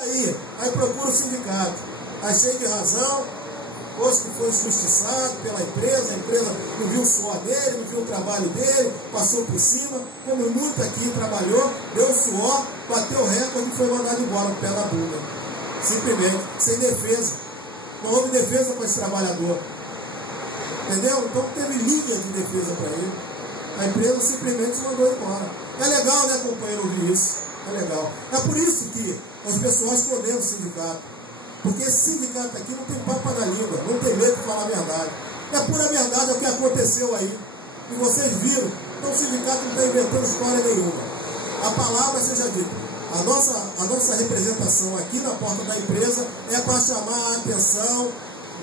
Aí procura o sindicato. Aí cheio de razão, outro que foi injustiçado pela empresa, a empresa não viu o suor dele, não viu o trabalho dele, passou por cima, como muito aqui trabalhou, deu suor, bateu o recorde e foi mandado embora com o pé na bunda. Simplesmente, sem defesa. Não houve defesa para esse trabalhador. Entendeu? Então teve linha de defesa para ele. A empresa simplesmente mandou embora. É legal, né, companheiro, ouvir isso? É legal. É por isso que as pessoas condenam o sindicato. Porque esse sindicato aqui não tem papo na língua, não tem medo de falar a verdade. É pura verdade, é o que aconteceu aí. E vocês viram, então o sindicato não está inventando história nenhuma. A palavra seja dita. A nossa representação aqui na porta da empresa é para chamar a atenção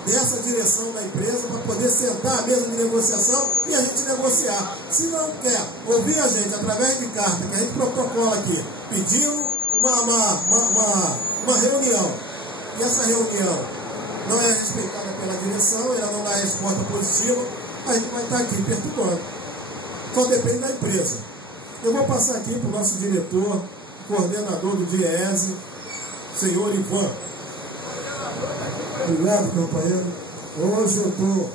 dessa direção da empresa para poder sentar à mesa de negociação e a gente negociar. Se não quer ouvir a gente através de carta, que a gente protocola aqui, pedindo uma reunião, e essa reunião não é respeitada pela direção, ela não dá resposta positiva, a gente vai estar aqui perturbando. Só depende da empresa. Eu vou passar aqui para o nosso diretor, coordenador do DIEESE, senhor Ivan. Obrigado, companheiro. Hoje eu estou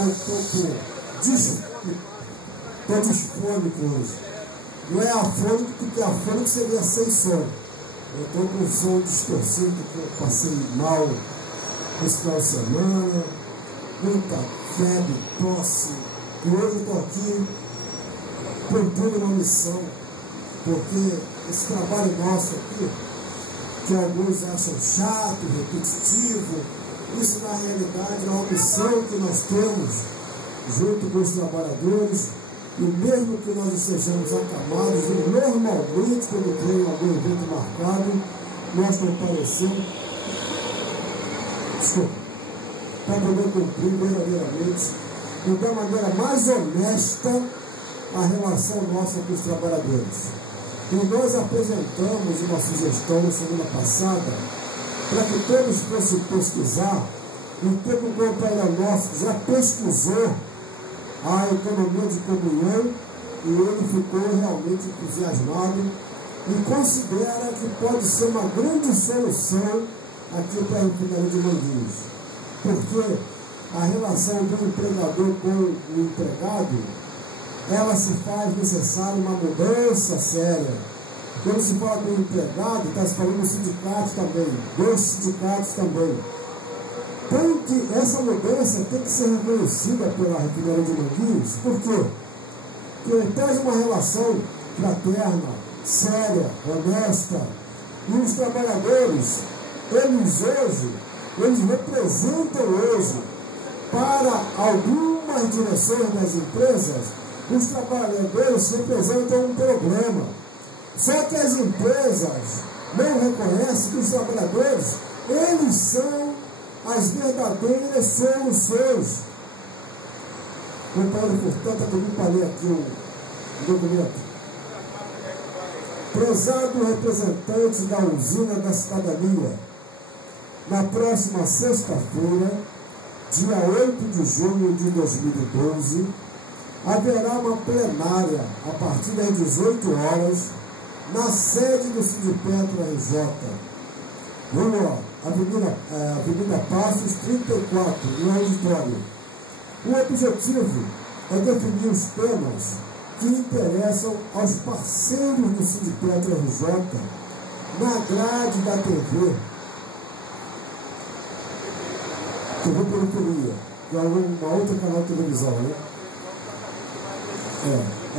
um pouco disfônico hoje. Não é afônico, porque afônico seria sem som. Eu estou com o som distorcido, porque eu passei mal esse final de semana, muita febre, tosse. E hoje eu estou aqui cumprindo uma missão, porque esse trabalho nosso aqui, que alguns acham chato, repetitivo, isso na realidade é uma missão que nós temos junto com os trabalhadores, e mesmo que nós estejamos acamados, e normalmente quando tem algum evento marcado, nós comparecemos para poder cumprir verdadeiramente e da maneira mais honesta a relação nossa com os trabalhadores. E nós apresentamos uma sugestão na semana passada para que todos fossem pesquisar, e teve um companheiro nosso que já pesquisou a economia de comunhão e ele ficou realmente entusiasmado e considera que pode ser uma grande solução aqui para a refinaria de Manguinhos. Porque a relação do empregador com o empregado, ela se faz necessária uma mudança séria. Quando se fala do empregado, está se falando do sindicato também, dos sindicatos também. Tem que, essa mudança tem que ser reconhecida pela refinaria de Manguinhos. Por quê? Porque traz uma relação fraterna, séria, honesta. E os trabalhadores, eles representam hoje, para algumas direções das empresas, os trabalhadores representam um problema. Só que as empresas não reconhecem que os trabalhadores, eles são as verdadeiras soluções. Companheiro, portanto, eu me parei aqui um documento. Prezado representante da usina da cidadania, na próxima sexta-feira, dia 8 de junho de 2012, haverá uma plenária a partir das 18 horas na sede do Sindipetro RJ. Vamos lá, Avenida Passos 34, no auditório. O objetivo é definir os temas que interessam aos parceiros do Sindipetro RJ na grade da TV Periferia, que é uma outra canal de televisão, né?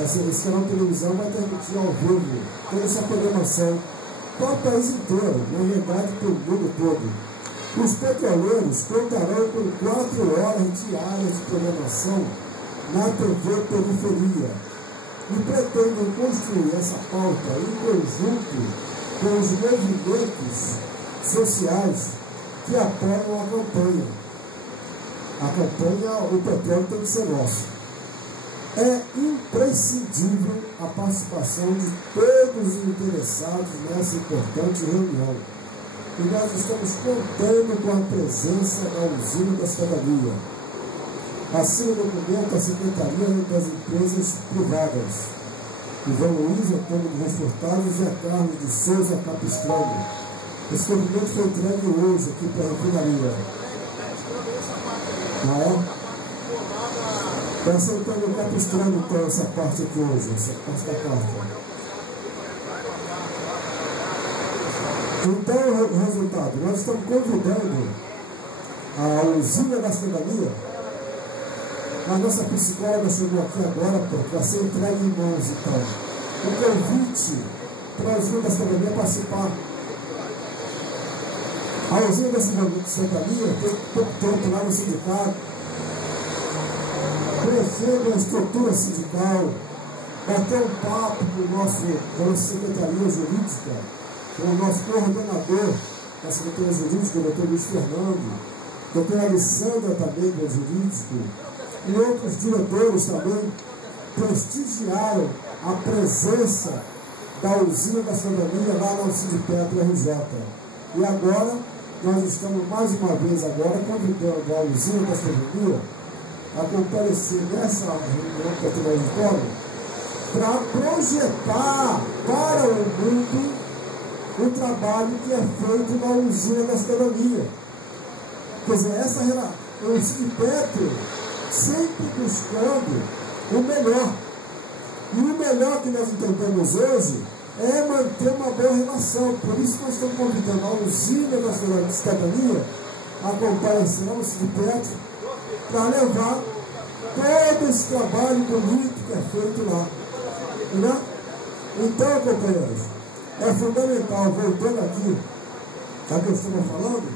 Esse canal de televisão vai transmitir ao vivo toda essa programação para o país inteiro, na verdade para o mundo todo. Os petroleiros contarão com 4 horas diárias de programação na TV Periferia e pretendem construir essa pauta em conjunto com os movimentos sociais que apoiam a campanha. A campanha, o petróleo tem que ser nosso. É imprescindível a participação de todos os interessados nessa importante reunião. E nós estamos contando com a presença da usina da cidadania. Assina o documento a Secretaria das Empresas Privadas. João Luiz Antônio de Reis Furtado e José Carlos de Souza Capistrano. Esse documento foi entregue hoje aqui para a refinaria. Ah, é? Está aceitando o Capistrano, então, essa parte aqui hoje, essa parte da carta. Então, o resultado, nós estamos convidando a usina da cidadania. A nossa psicóloga chegou aqui agora para ser entregue em mãos, então. O convite para a usina da cidadania participar. A usina da cidadania tem pouco tempo lá no sindicato, crescendo a estrutura sindical, bater um papo com a nossa secretaria jurídica, com o nosso coordenador da Secretaria Jurídica, o doutor Luiz Fernando, doutor Alessandra também, do jurídico, e outros diretores também prestigiaram a presença da usina da cidadania lá na Sindipetro RJ. E agora, nós estamos mais uma vez agora convidando a usina da cidadania a comparecer nessa reunião que eu auditório para projetar para o mundo o trabalho que é feito na usina da cidadania. Quer dizer, o Sindipetro sempre buscando o melhor. E o melhor que nós entendemos hoje é manter uma boa relação. Por isso nós estamos convidando a usina da cidadania a comparecer ao Sindipetro para levar todo esse trabalho bonito que é feito lá. Né? Então, companheiros, é fundamental, voltando aqui a que eu estava falando,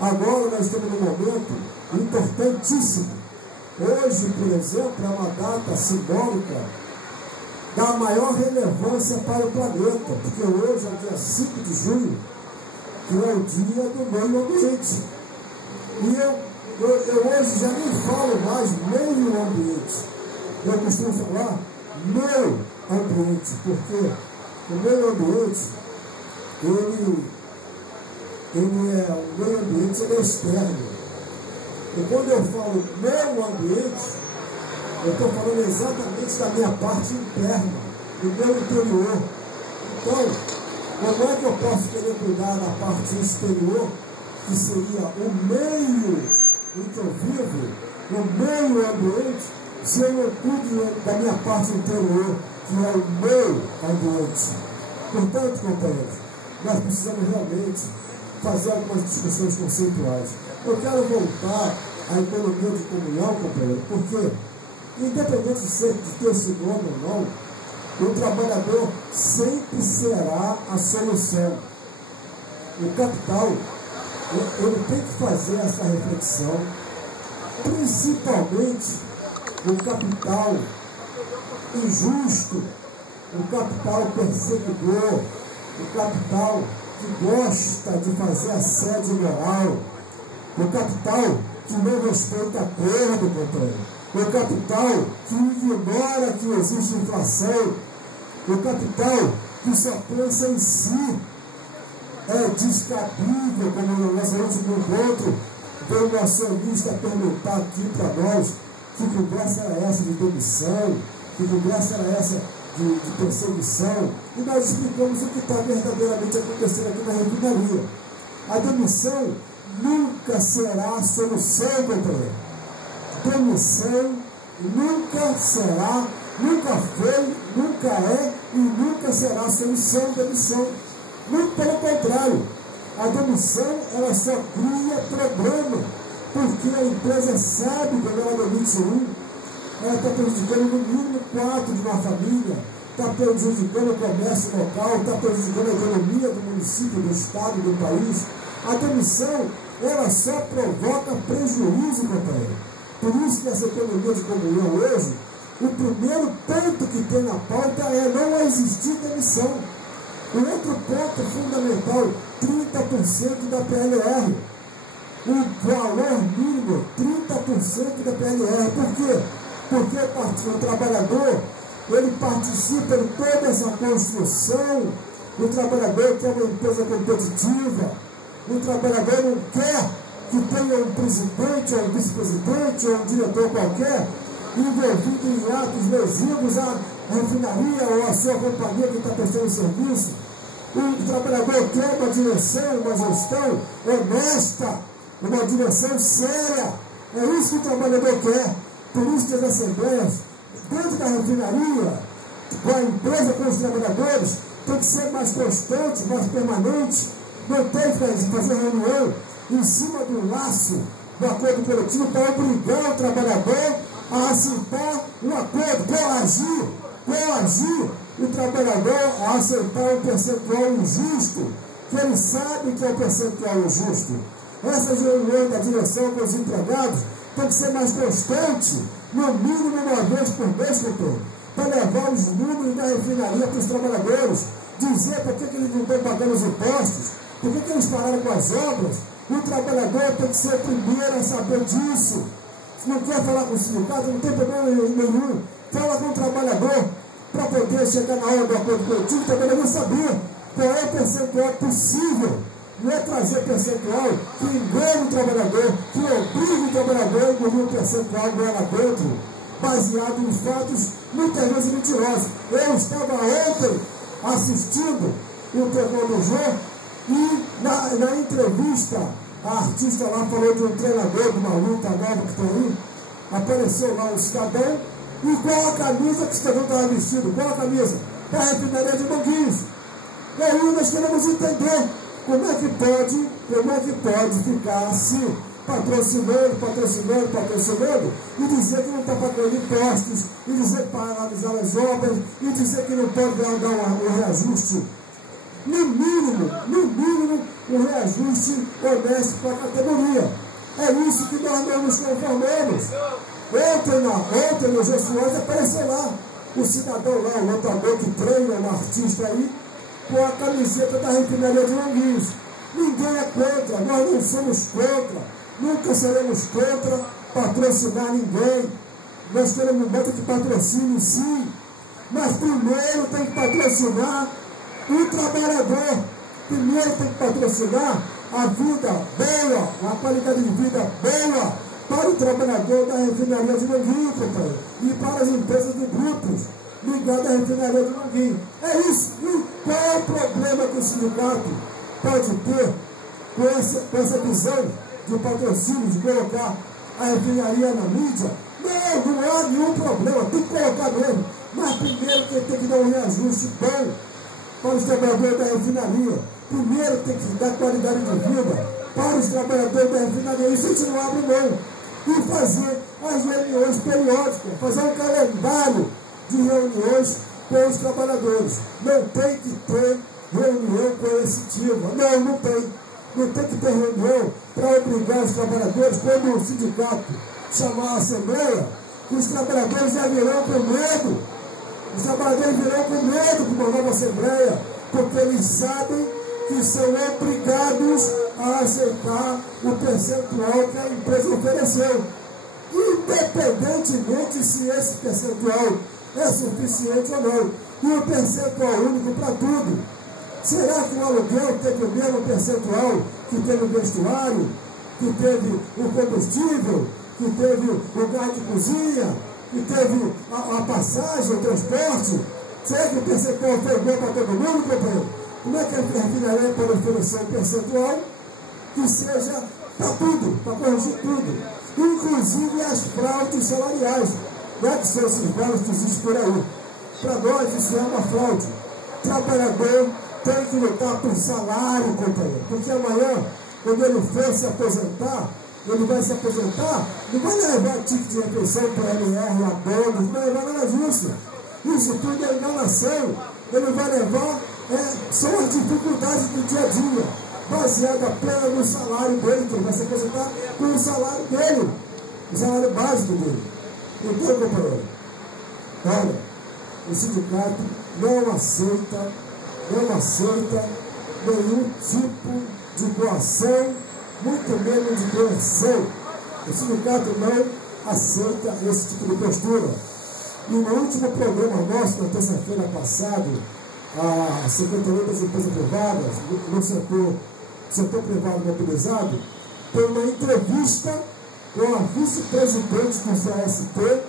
agora nós estamos num momento importantíssimo. Hoje, por exemplo, é uma data simbólica da maior relevância para o planeta, porque hoje é o dia 5 de junho, que é o dia do meio ambiente. E eu hoje já nem falo mais meio ambiente. Eu costumo falar meu ambiente, porque o meio ambiente, ele é o meio ambiente, ele é externo. E quando eu falo meu ambiente, eu estou falando exatamente da minha parte interna, do meu interior. Então, como é que eu posso querer cuidar da parte exterior, que seria o meio em que eu vivo, o meio ambiente, se eu não cuido da minha parte interior, que é o meu ambiente? Portanto, companheiros, nós precisamos realmente fazer algumas discussões conceituais. Eu quero voltar à economia de comunhão, companheiro, porque, independente de ter esse nome ou não, o trabalhador sempre será a solução. O capital, ele tem que fazer essa reflexão, principalmente o capital injusto, o capital perseguidor, o capital que gosta de fazer assédio moral, o capital que não respeita acordo, companheiro, o capital que ignora que existe inflação, o capital que só pensa em si. É descabível, como no nosso último encontro, veio um acionista perguntar aqui para nós que conversa era essa de demissão, que conversa era essa de perseguição, e nós explicamos o que está verdadeiramente acontecendo aqui na refinaria. A demissão nunca será a solução, companheiro. Demissão nunca será, nunca foi, nunca é e nunca será a solução da demissão. Muito pelo contrário, a demissão ela só cria problema, porque a empresa sabe que ela demite um, ela está prejudicando no mínimo 4 de uma família, está prejudicando o comércio local, está prejudicando a economia do município, do estado, do país. A demissão, ela só provoca prejuízo, companheiro. Por isso que essa economia de comunhão hoje, o primeiro ponto que tem na pauta é não existir demissão. O outro ponto fundamental, 30% da PLR. O valor mínimo, 30% da PLR. Por quê? Porque o trabalhador, ele participa de toda essa construção. O trabalhador quer uma empresa competitiva. O trabalhador não quer que tenha um presidente, ou um vice-presidente, ou um diretor qualquer, envolvido em atos lesivos refinaria ou a sua companhia que está prestando serviço. O trabalhador quer uma direção, uma gestão honesta, uma direção séria. É isso que o trabalhador quer. Por isso que as assembleias, dentro da refinaria, com a empresa, com os trabalhadores, tem que ser mais constante, mais permanente. Não tem que fazer reunião em cima do laço do acordo coletivo para obrigar o trabalhador a aceitar um acordo, coagir o trabalhador a aceitar um percentual injusto, que ele sabe que é um percentual injusto. Essas reuniões da direção com os empregados tem que ser mais constante, no mínimo uma vez por mês, para levar os números da refinaria para os trabalhadores, dizer por que eles não estão pagando os impostos, por que eles pararam com as obras. O trabalhador tem que ser o primeiro a saber disso. Se não quer falar com o sindicato, não tem problema nenhum. Fala com o trabalhador para poder chegar na hora do acordo coletivo, o trabalhador saber qual é o percentual possível. Não é trazer percentual que engane o trabalhador, que obrigue o trabalhador a engolir um percentual lá dentro, baseado em fatos muitas vezes mentirosos. Eu estava ontem assistindo o Taekwondo e na entrevista a artista lá falou de um treinador de uma luta nova que tem aí, apareceu lá um cidadão, e qual a camisa que o cidadão estava vestido? Qual a camisa? Da refinaria de Manguinhos. E aí nós queremos entender como é que pode ficar assim, patrocinando, e dizer que não está pagando impostos, e dizer que paralisar as obras, e dizer que não pode dar um reajuste. No mínimo, um reajuste honesto para a categoria. É isso que nós não nos conformamos. Ontem no Josué apareceu lá o cidadão lá, o lutador que treina, um artista aí, com a camiseta da refinaria de Manguinhos. Ninguém é contra, nós não somos contra, nunca seremos contra patrocinar ninguém. Nós queremos um de patrocínio, sim, mas primeiro tem que patrocinar o trabalhador. Primeiro tem que patrocinar a vida boa, a qualidade de vida boa para o trabalhador da refinaria de Manguinhos, companheiro, e para as empresas de grupos ligadas à refinaria de Manguinhos. É isso. E qual é o problema que o sindicato pode ter com essa visão de patrocínio, de colocar a refinaria na mídia? Não há nenhum problema, tem que colocar mesmo. Mas primeiro que tem que dar um reajuste bom para os trabalhadores da refinaria. Primeiro tem que dar qualidade de vida para os trabalhadores da refinaria. Isso a gente não abre mão. E fazer as reuniões periódicas, fazer um calendário de reuniões com os trabalhadores. Não tem que ter reunião coercitiva. Não tem. Não tem que ter reunião para obrigar os trabalhadores. Quando o sindicato chamar a assembleia, os trabalhadores já virão com medo. Os trabalhadores virão com medo de uma nova assembleia, porque eles sabem que são obrigados a aceitar o percentual que a empresa ofereceu, independentemente se esse percentual é suficiente ou não. E o percentual único para tudo. Será que o aluguel teve o mesmo percentual que teve o vestuário, que teve o combustível, que teve o gás de cozinha, que teve a passagem, o transporte? Será que o percentual foi igual para todo mundo, companheiro? Como é que a refinaria pode oferecer um percentual que seja para tudo, para corrigir tudo, inclusive as fraudes salariais? Não é que são esses vários que existem por aí. Para nós isso é uma fraude. O trabalhador tem que lutar por salário, companheiro, porque amanhã, quando ele for se aposentar, ele vai se aposentar, não vai levar ticket de refeição para LR, abono, não vai levar nada disso. Isso tudo é enganação. Ele vai levar, são as dificuldades do dia a dia, baseada apenas no salário dele, que ele vai se aposentar com o salário dele, o salário básico dele. Então, companheiro, olha, o sindicato não aceita nenhum tipo de doação, muito menos de doação. O sindicato não aceita esse tipo de postura. E no último programa nosso, na terça-feira passada, a Secretaria das Empresas Privadas, no setor privado mobilizado, tem uma entrevista com a vice-presidente do CSP,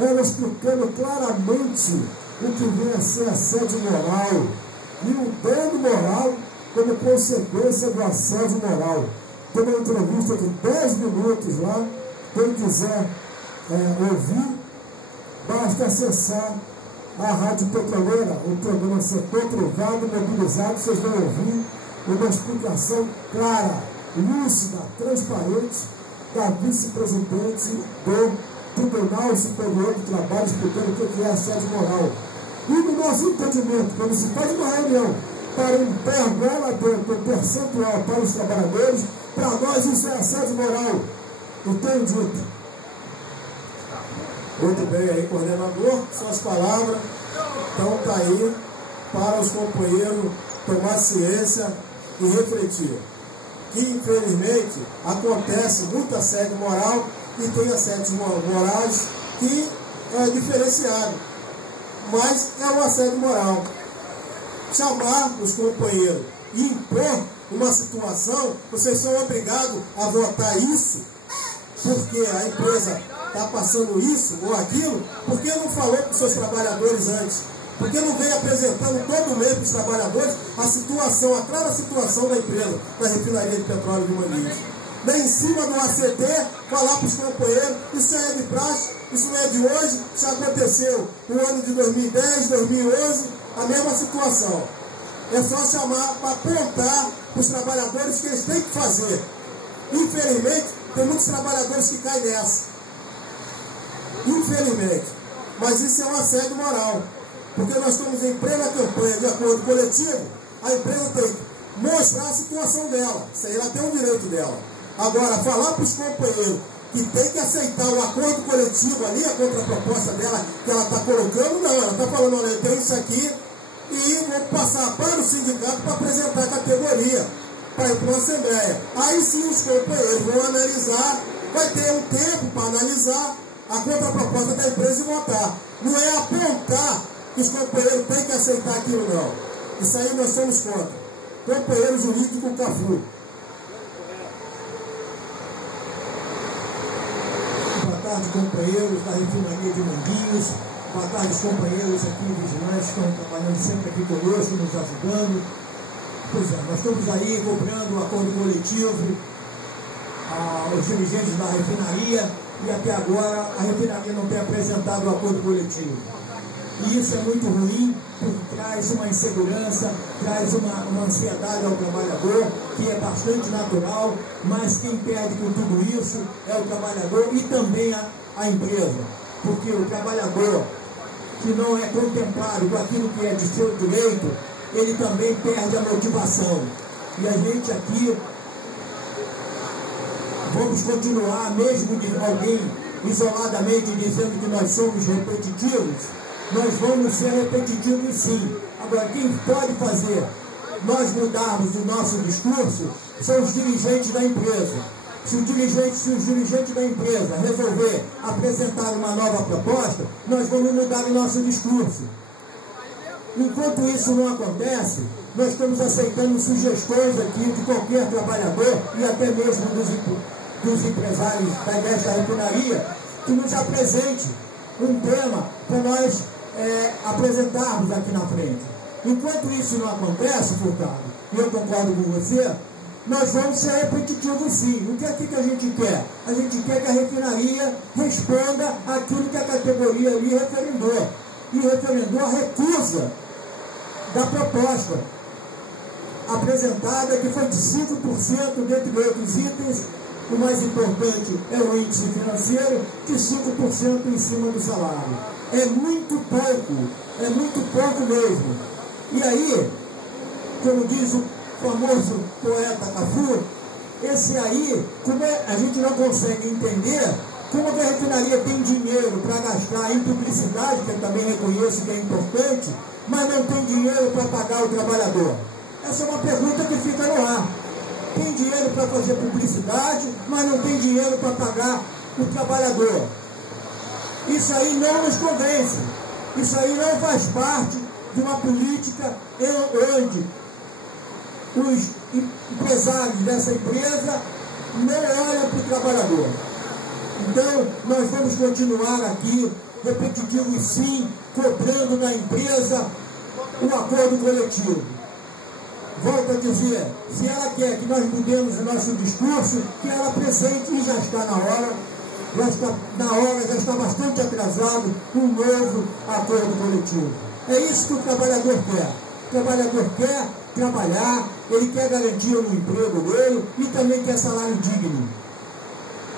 ela explicando claramente o que vem a ser assédio moral e o dano moral como consequência do assédio moral. Tem uma entrevista de 10 minutos lá, quem quiser ouvir, basta acessar a Rádio Petroleira, o programa Setor Privado Mobilizado. Vocês vão ouvir uma explicação clara, lúcida, transparente da vice-presidente do Tribunal Superior do Trabalho, explicando o que é assédio moral. E no nosso entendimento, quando se faz uma reunião para um pergola dentro, um percentual para os trabalhadores, para nós isso é assédio moral. Entendido? Muito bem aí, coordenador, suas palavras. Então está aí para os companheiros tomar ciência e refletir. Que infelizmente acontece muito assédio moral e tem assédios morais que é diferenciado. Mas é um assédio moral. Chamar os companheiros e impor uma situação, vocês são obrigados a votar isso, porque a empresa está passando isso ou aquilo, por que não falou com os seus trabalhadores antes? Por que não vem apresentando todo mês para os trabalhadores a situação, a clara situação da empresa, da refinaria de petróleo de Manguinhos? Vem em cima do ACT, falar para os companheiros, isso é de praxe, isso não é de hoje, já aconteceu no ano de 2010, 2011, a mesma situação. É só chamar para apontar para os trabalhadores o que eles têm que fazer. Infelizmente, tem muitos trabalhadores que caem nessa. Infelizmente. Mas isso é um assédio moral. Porque nós estamos em plena campanha de acordo coletivo, a empresa tem que mostrar a situação dela. Isso aí ela tem um direito dela. Agora, falar para os companheiros que tem que aceitar o acordo coletivo ali, a contraproposta dela que ela está colocando, não. Ela está falando, olha, eu tenho isso aqui e vou passar para o sindicato para apresentar a categoria, para ir para uma assembleia. Aí sim os companheiros vão analisar, vai ter um tempo para analisar a contraproposta da empresa e votar. Não é apontar que os companheiros têm que aceitar aquilo, não. Isso aí nós somos contra. Companheiro jurídico CAFU. Boa tarde, companheiros da refinaria de Manguinhos. Boa tarde, companheiros aqui vigilantes que estão trabalhando sempre aqui conosco, nos ajudando. Pois é, nós estamos aí cobrando o acordo coletivo aos dirigentes da refinaria e até agora a refinaria não tem apresentado o acordo coletivo. E isso é muito ruim, porque traz uma insegurança, traz uma ansiedade ao trabalhador, que é bastante natural, mas quem perde com tudo isso é o trabalhador e também a empresa. Porque o trabalhador que não é contemplado com aquilo que é de seu direito, ele também perde a motivação. E a gente aqui vamos continuar, mesmo de alguém isoladamente dizendo que nós somos repetitivos, nós vamos ser repetitivos sim. Agora, quem pode fazer nós mudarmos o nosso discurso são os dirigentes da empresa. Se os dirigentes da empresa resolver apresentar uma nova proposta, nós vamos mudar o nosso discurso. Enquanto isso não acontece, nós estamos aceitando sugestões aqui de qualquer trabalhador e até mesmo dos empresários desta refinaria que nos apresente um tema para nós apresentarmos aqui na frente. Enquanto isso não acontece, Furtado, e eu concordo com você, nós vamos ser repetitivos sim. O que é que a gente quer? A gente quer que a refinaria responda àquilo que a categoria ali referendou. E referendou a recusa da proposta apresentada, que foi de 5%, dentre outros itens. O mais importante é o índice financeiro, de 5% em cima do salário. É muito pouco mesmo. E aí, como diz o famoso poeta Cafu, esse aí, como a gente não consegue entender como a refinaria tem dinheiro para gastar em publicidade, que eu também reconheço que é importante, mas não tem dinheiro para pagar o trabalhador. Essa é uma pergunta que fica no ar. Tem dinheiro para fazer publicidade, mas não tem dinheiro para pagar o trabalhador. Isso aí não nos convence. Isso aí não faz parte de uma política onde os empresários dessa empresa não olham para o trabalhador. Então, nós vamos continuar aqui repetitivos sim, cobrando na empresa um acordo coletivo. Volto a dizer, se ela quer que nós mudemos o nosso discurso, que ela apresente, e já está na hora, já está bastante atrasado, um novo acordo coletivo. É isso que o trabalhador quer. O trabalhador quer trabalhar, ele quer garantia no emprego dele e também quer salário digno.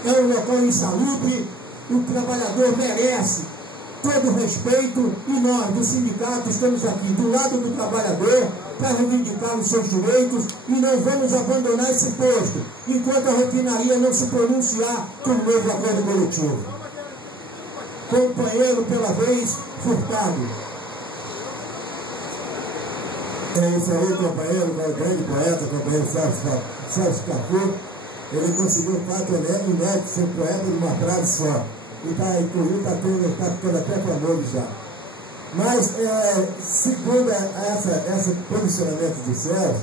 É um local insalubre, o trabalhador merece todo o respeito e nós, do sindicato, estamos aqui do lado do trabalhador para reivindicar os seus direitos e não vamos abandonar esse posto enquanto a refinaria não se pronunciar com o novo acordo coletivo. Companheiro, pela vez, Furtado. É isso aí, companheiro, o grande poeta, companheiro Celso Cafu. Ele conseguiu 4 inéditos sem poeta de uma frase só. E está ficando até famoso já. Mas, segundo esse posicionamento do Celso,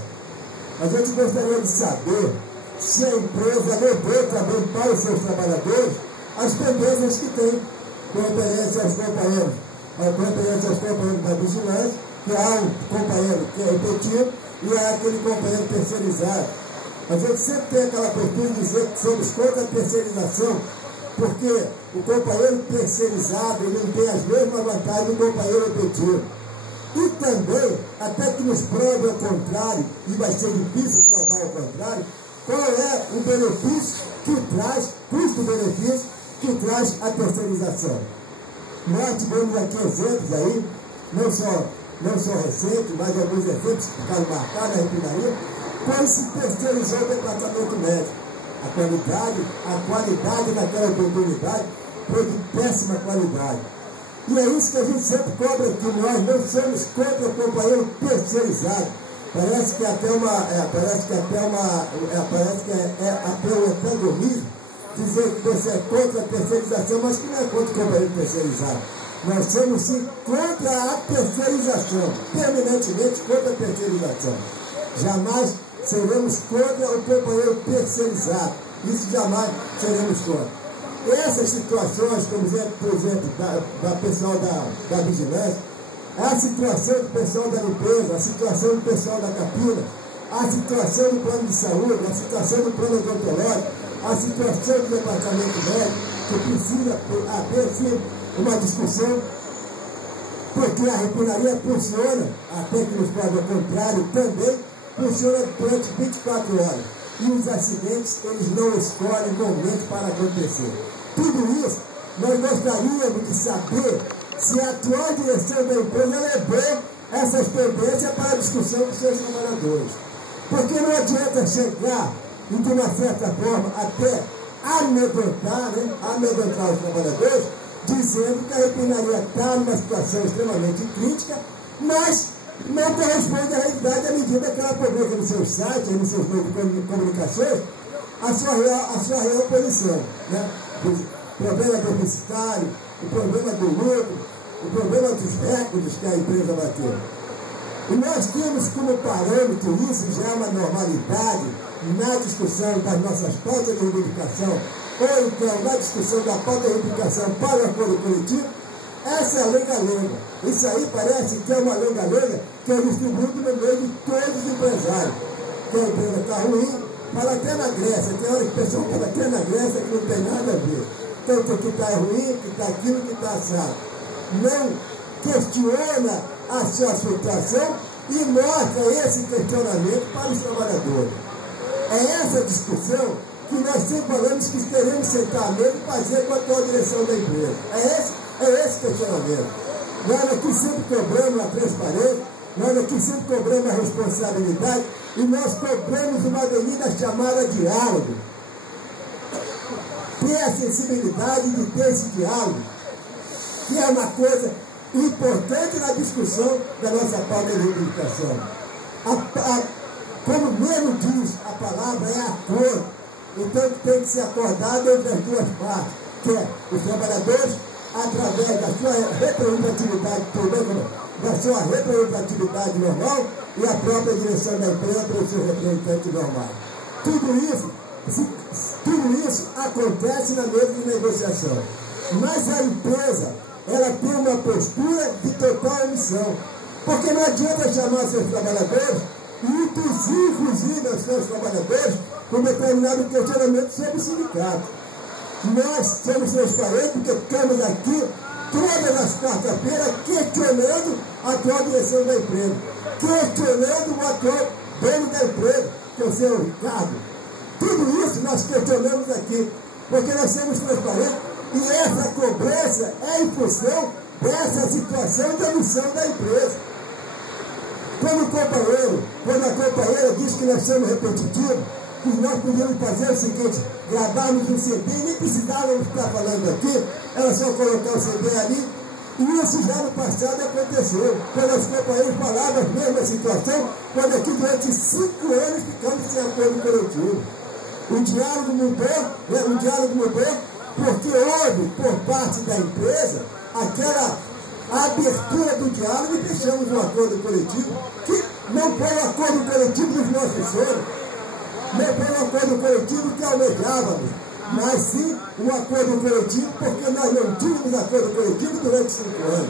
a gente gostaria de saber se a empresa levou também para os seus trabalhadores as pendências que tem com referência aos companheiros. Com referência aos companheiros da vigilância, que há um companheiro que é repetido e há aquele companheiro terceirizado. A gente sempre tem aquela postura de dizer que somos contra a terceirização, porque o companheiro terceirizado ele não tem as mesmas vantagens do companheiro repetido. E também, até que nos prove ao contrário, e vai ser difícil provar ao contrário, qual é o benefício que traz, custo-benefício, que traz a terceirização. Nós tivemos aqui exemplos aí, não só recentes, mas alguns exemplos que ficaram marcados na refinaria, quando se terceirizou o departamento médico. A qualidade daquela oportunidade foi de péssima qualidade. E é isso que a gente sempre cobra aqui, nós não somos contra o companheiro terceirizado. Parece que até um antagonismo dizer que você é contra a terceirização, mas que não é contra o companheiro terceirizado. Nós somos sim contra a terceirização, permanentemente contra a terceirização. Jamais seremos contra o companheiro terceirizado. Isso jamais seremos contra. Essas situações, como por exemplo, da pessoal da vigilância, a situação do pessoal da limpeza, a situação do pessoal da capina, a situação do plano de saúde, a situação do plano odontológico, a situação do departamento médico, que precisa haver sim uma discussão, porque a refinaria funciona, até que nos prove ao contrário, também funciona durante 24 horas. E os acidentes, eles não escolhem momento para acontecer. Tudo isso, nós gostaríamos de saber se a atual direção da empresa levou essas pendências para a discussão dos seus trabalhadores. Porque não adianta chegar e, de uma certa forma, até amedrontar os trabalhadores, dizendo que a refinaria está numa situação extremamente crítica, mas não corresponde à realidade à medida que ela publica nos seus sites, nos seus meios de comunicações, a sua real posição. Né? O problema deficitário, o problema do lucro, o problema dos recordes que a empresa bateu. E nós temos como parâmetro, isso já é uma normalidade na discussão das nossas pautas de reivindicação, ou então na discussão da pauta de reivindicação para o acordo coletivo, essa é a lenga-lenga. Isso aí parece que é uma lenga-lenga que é distribuída no meio de todos os empresários. Que a empresa está ruim, fala até na Grécia, tem hora que o pessoal fala até na Grécia que não tem nada a ver. Tanto que está ruim, que está aquilo, que está assado. Não questiona a sua situação e mostra esse questionamento para os trabalhadores. É essa discussão que nós sempre falamos que teremos que sentar à mesa e fazer com a atual direção da empresa. É esse questionamento. Nós aqui sempre cobramos a transparência, nós aqui sempre cobramos a responsabilidade e nós cobramos uma avenida chamada diálogo. Ter a sensibilidade de ter esse diálogo, que é uma coisa importante na discussão da nossa pauta de reivindicação. Como mesmo diz a palavra, é acordo. Então tem que ser acordado entre as duas partes, que é os trabalhadores, através da sua representatividade normal e a própria direção da empresa pelos seus representantes normais. Tudo isso acontece na mesa de negociação. Mas a empresa, ela tem uma postura de total omissão. Porque não adianta chamar seus trabalhadores e inclusive aos seus trabalhadores com determinado questionamento sobre o sindicato. Nós somos transparentes porque ficamos aqui todas as quarta-feiras questionando a atual direção da empresa, questionando o atual dono da empresa, que é o senhor Ricardo. Tudo isso nós questionamos aqui, porque nós somos transparentes e essa cobrança é em função dessa situação de omissão da empresa. Quando a companheira diz que nós somos repetitivos, que nós podíamos fazer o seguinte, gravarmos um CD e nem precisávamos estar falando aqui, era só colocar o CD ali, e isso já no passado aconteceu, quando os companheiros falavam a mesma situação, quando aqui durante 5 anos ficamos sem acordo coletivo. O diálogo mudou porque houve, por parte da empresa, aquela abertura do diálogo e fechamos um acordo coletivo, que não foi um acordo coletivo dos nossos sonhos, não foi um acordo coletivo que almejávamos, mas sim um acordo coletivo porque nós não tínhamos acordo coletivo durante 5 anos.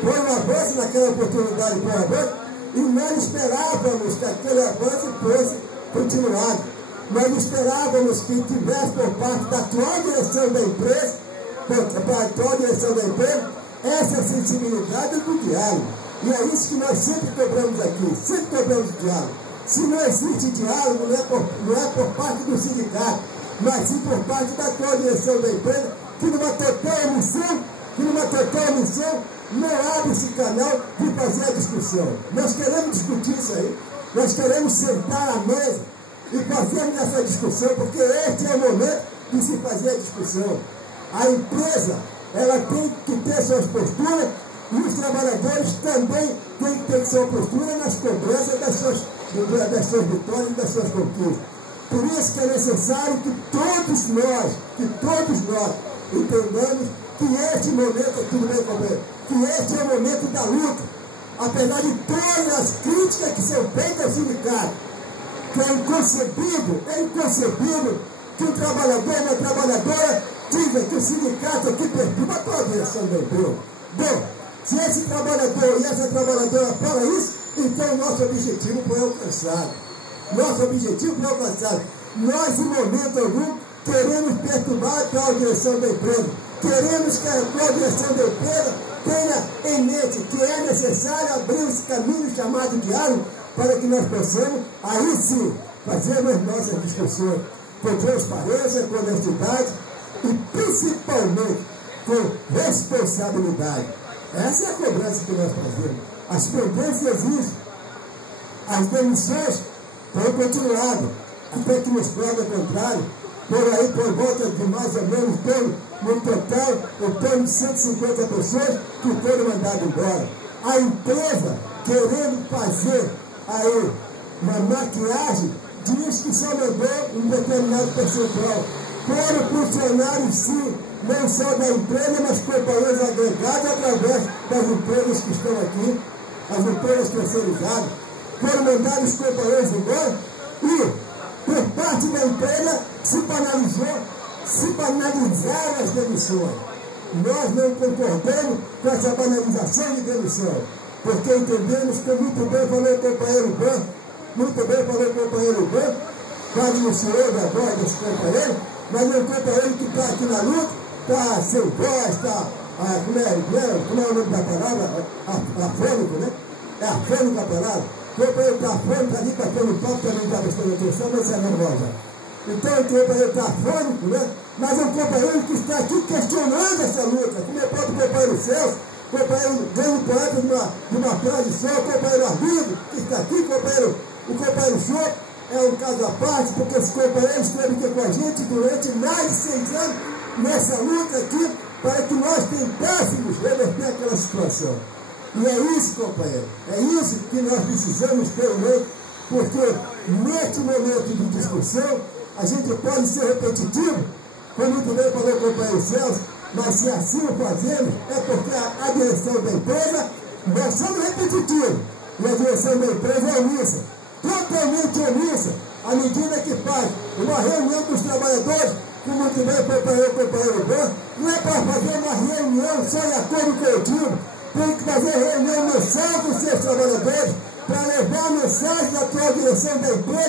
Foi um avanço naquela oportunidade, foi um avanço, e nós esperávamos que aquele avanço fosse continuado. Nós esperávamos que tivesse por parte da atual direção da empresa, essa sensibilidade do diálogo. E é isso que nós sempre cobramos aqui, sempre cobramos diálogo. Se não existe diálogo, não é por parte do sindicato, mas sim por parte da atual direção da empresa, que numa total omissão, não abre esse canal de fazer a discussão. Nós queremos discutir isso aí, nós queremos sentar à mesa e fazermos essa discussão, porque este é o momento de se fazer a discussão. A empresa, ela tem que ter suas posturas e os trabalhadores também têm que ter sua postura nas cobranças das suas vitórias e das suas conquistas. Por isso que é necessário que todos nós entendamos que este momento, que este é o momento da luta, apesar de todas as críticas que são feitas ao sindicato, que é inconcebível que um trabalhador ou uma trabalhadora diga que o sindicato aqui perturba toda a direção da empresa. Bom, se esse trabalhador e essa trabalhadora fala isso, então o nosso objetivo foi alcançado. Nós, em momento algum, queremos perturbar a atual direção da empresa. Queremos que a atual direção da empresa tenha em mente que é necessário abrir esse caminho chamado diálogo para que nós possamos, aí sim, fazer as nossas discussões com transparência, com honestidade e principalmente com responsabilidade. Essa é a cobrança que nós fazemos. As pendências existem, as demissões foram continuadas, até que nos prova contrário, por volta de mais ou menos, no total, em torno de 150 pessoas que foram mandadas embora. A empresa, querendo fazer aí uma maquiagem, diz que só mandou um determinado percentual. Foram funcionários, sim, não só da empresa, mas companheiros agregados através das empresas que estão aqui, as empresas terceirizadas. Foram mandados os companheiros embora e, por parte da empresa, se banalizaram as demissões. Nós não concordamos com essa banalização de demissão, porque entendemos que muito bem falou o companheiro Ban, quase no senhor da voz desse companheiro, mas é um companheiro que está aqui na luta, está sem voz, está, como é o nome da palavra? Afônico, né? É afônico a palavra. O companheiro está afônico, ali batendo papo, também está prestando atenção, mas isso é normal já. Então o companheiro está afônico, né? Mas é um companheiro que está aqui questionando essa luta, como é o próprio companheiro Celso, companheiro grande poeta de uma frase só, o companheiro Arlindo, que está aqui, o companheiro Chopo, é um caso à parte, porque esse companheiro esteve aqui com a gente durante mais de 6 anos nessa luta aqui, para que nós tentássemos reverter aquela situação. E é isso, companheiro, é isso que nós precisamos ter em mente, porque neste momento de discussão, a gente pode ser repetitivo, como muito bem falou o companheiro Celso, mas se assim o fazemos, é porque a direção da empresa, nós somos repetitivos, e a direção da empresa é omissa, totalmente omissa, à medida que faz uma reunião com os trabalhadores, como muito bem o companheiro Ban, não é para fazer uma reunião só de acordo com o digo. Tem que fazer reunião mensal com os seus trabalhadores para levar a mensagem da atual direção da empresa.